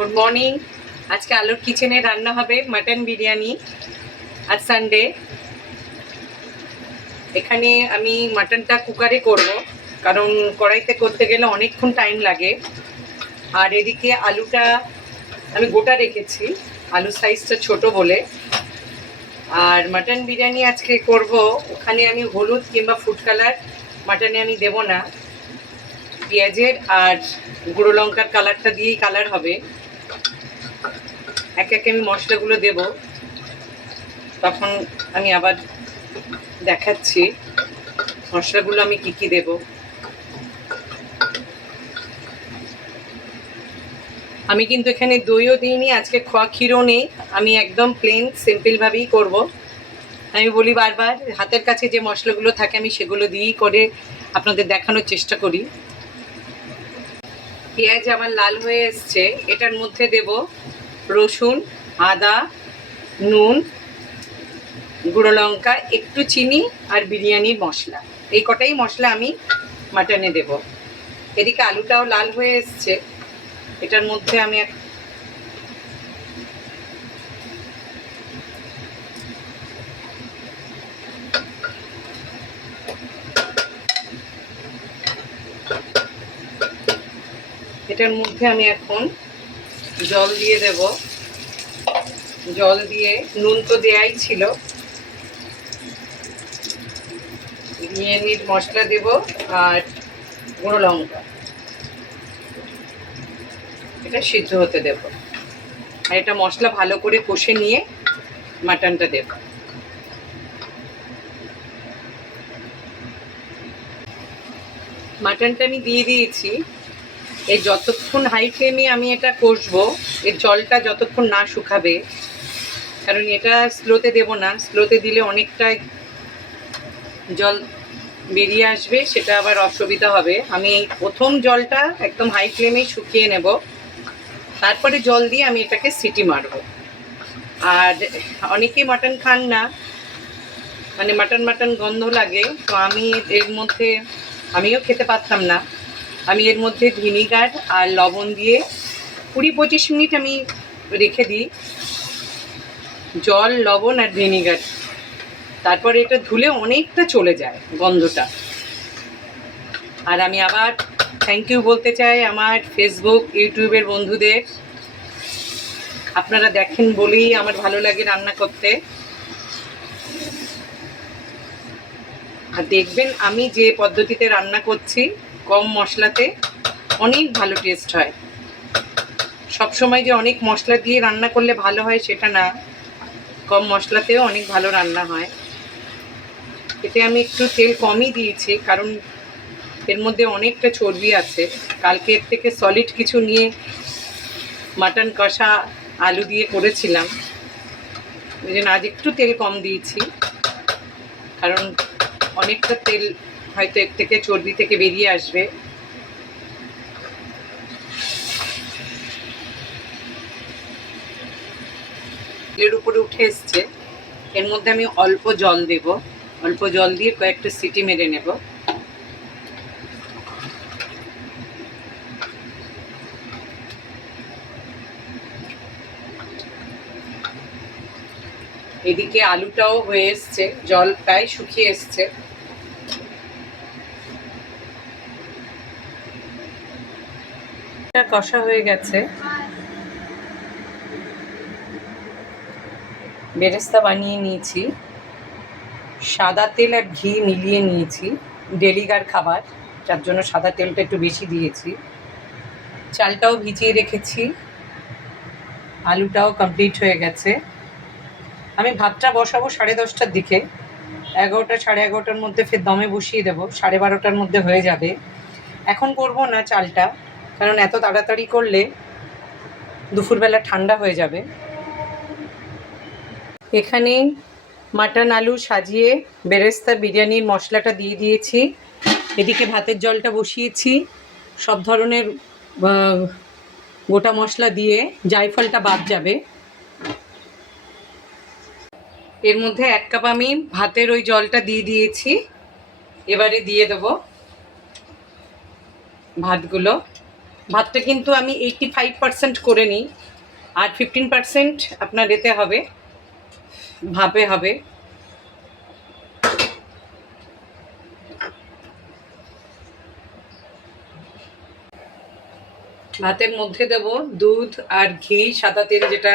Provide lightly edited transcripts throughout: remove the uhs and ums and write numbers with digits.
Good morning. আজকে আলোর কিচেনে রান্না হবে মাটন বিরিয়ানি। আজ সানডে। এখানে আমি মাটনটা কুকারে করব, কারণ কড়াইতে করতে গেলে অনেকক্ষণ টাইম লাগে। আর এদিকে আলুটা আমি গোটা রেখেছি, আলু সাইজটা ছোট বলে। আর মাটন বিরিয়ানি আজকে করব, ওখানে আমি হলুদ কিংবা ফুড কালার মাটনে আমি দেব না, পেঁয়াজের আর গুঁড়ো লঙ্কার কালারটা দিয়েই কালার হবে। একে একে আমি মশলাগুলো দেব, তখন আমি আবার দেখাচ্ছি মশলাগুলো আমি কি কি দেব। আমি কিন্তু এখানে দইও দিইনি, আজকে খোয়া ক্ষীরও নেই, আমি একদম প্লেন সিম্পলভাবেই করব। আমি বলি বারবার, হাতের কাছে যে মশলাগুলো থাকে আমি সেগুলো দিয়েই করে আপনাদের দেখানোর চেষ্টা করি। পেঁয়াজ আমার লাল হয়ে এসছে, এটার মধ্যে দেব রসুন, আদা, নুন, গুঁড়ো লঙ্কা, একটু চিনি আর বিরিয়ানির মশলা। এই কটাই মশলা আমি মাটনে দেব। এদিকে আলুটাও লাল হয়ে এসছে, এটার মধ্যে আমি এখন জল দিয়ে দেব। জল দিয়ে, নুন তো দেয়াই ছিল, বিরিয়ানির মশলা দেব আর গুঁড়ো লঙ্কা, এটা সিদ্ধ হতে দেব। আর এটা মশলা ভালো করে কষে নিয়ে মাটনটা দেব। মাটনটা আমি দিয়ে দিয়েছি। এই যতক্ষণ হাই ফ্লেমে আমি এটা কষবো, এর জলটা যতক্ষণ না শুকাবে, কারণ এটা স্লোতে দেব না, স্লোতে দিলে অনেকটাই জল বেরিয়ে আসবে, সেটা আবার অসুবিধা হবে। আমি এই প্রথম জলটা একদম হাই ফ্লেমেই শুকিয়ে নেব, তারপরে জল দিয়ে আমি এটাকে সিটি মারব। আর অনেকেই মাটন খান না, মানে মাটন মাটন গন্ধ লাগে, তো আমি এর মধ্যে, আমিও খেতে পারতাম না, আমি এর মধ্যে ভিনিগার আর লবণ দিয়ে 20-25 মিনিট আমি রেখে দিই, জল, লবণ আর ভিনিগার। তারপরে এটা ধুলে অনেকটা চলে যায় গন্ধটা। আর আমি আবার থ্যাংক ইউ বলতে চাই আমার ফেসবুক, ইউটিউবের বন্ধুদের। আপনারা দেখেন বলেই আমার ভালো লাগে রান্না করতে। আর দেখবেন আমি যে পদ্ধতিতে রান্না করছি, কম মশলাতে অনেক ভালো টেস্ট হয়। সবসময় যে অনেক মশলা দিয়ে রান্না করলে ভালো হয় সেটা না, কম মশলাতেও অনেক ভালো রান্না হয়। এতে আমি একটু তেল কমই দিয়েছি, কারণ এর মধ্যে অনেকটা চর্বি আছে। কালকে এর থেকে সলিড কিছু নিয়ে মাটন কষা আলু দিয়ে করেছিলাম, ওই জন্য আজ একটু তেল কম দিয়েছি, কারণ অনেকটা তেল হয়তো এর থেকে চর্বি থেকে বেরিয়ে আসবে। তেলের উপরে উঠে এসছে, এর মধ্যে আমি অল্প জল দেব, অল্প জল দিয়ে কয়েকটা সিটি মেরে নেব। এদিকে আলুটাও হয়ে এসছে, জল প্রায় শুকিয়ে এসছে। কষা হয়ে গেছে, বেরেস্তা বানিয়ে নিয়েছি, সাদা তেল আর ঘি মিলিয়ে নিয়েছি, ডেলিকার খাবার, যার জন্য সাদা তেলটা একটু বেশি দিয়েছি। চালটাও ভিজিয়ে রেখেছি, আলুটাও কমপ্লিট হয়ে গেছে। আমি ভাতটা বসাবো 10:30টার দিকে, 11টা 11:30টার মধ্যে ফের দমে বসিয়ে দেবো, 12:30টার মধ্যে হয়ে যাবে। এখন করব না চালটা, কারণ এত তাড়াতাড়ি করলে দুপুরবেলা ঠান্ডা হয়ে যাবে। এখানে মাটন আলু সাজিয়ে বেরেস্তা বিরিয়ানির মশলাটা দিয়ে দিয়েছি। এদিকে ভাতের জলটা বসিয়েছি, সব ধরনের গোটা মশলা দিয়ে, জায়ফলটা বাদ যাবে। এর মধ্যে 1 কাপ আমি ভাতের ওই জলটা দিয়ে দিয়েছি, এবারে দিয়ে দেবো ভাতগুলো। ভাতটা কিন্তু আমি 85% করে নিই, আর 15% আপনার এতে হবে, ভাপে হবে। ভাতের মধ্যে দেব দুধ আর ঘি, সাদা তেল যেটা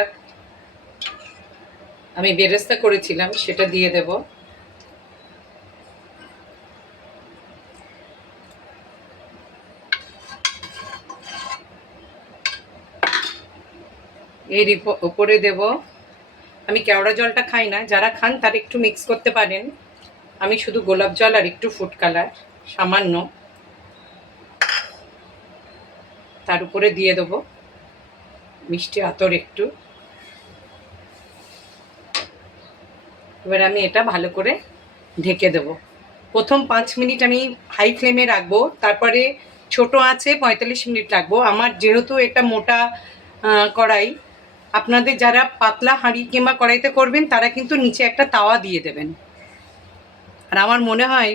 আমি বেরেস্তা করেছিলাম সেটা দিয়ে দেব। এর উপরে দেব, আমি কেওড়া জলটা খাই না, যারা খান তারা একটু মিক্স করতে পারেন, আমি শুধু গোলাপ জল আর একটু ফুড কালার সামান্য তার উপরে দিয়ে দেবো, মিষ্টি আতর একটু। এবার আমি এটা ভালো করে ঢেকে দেব। প্রথম 5 মিনিট আমি হাই ফ্লেমে রাখবো, তারপরে ছোট আঁচে 45 মিনিট রাখবো। আমার যেহেতু এটা মোটা কড়াই, আপনাদের যারা পাতলা হাঁড়ি কিংবা কড়াইতে করবেন তারা কিন্তু নিচে একটা তাওয়া দিয়ে দেবেন। আর আমার মনে হয়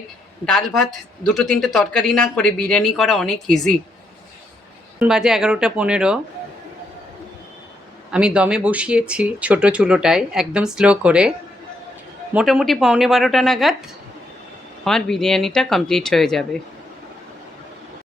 ডাল ভাত 2-3টে তরকারি না করে বিরিয়ানি করা অনেক ইজি। বাজে 11:15, আমি দমে বসিয়েছি ছোট চুলোটায় একদম স্লো করে। মোটামুটি 11:15 নাগাদ আমার বিরিয়ানিটা কমপ্লিট হয়ে যাবে।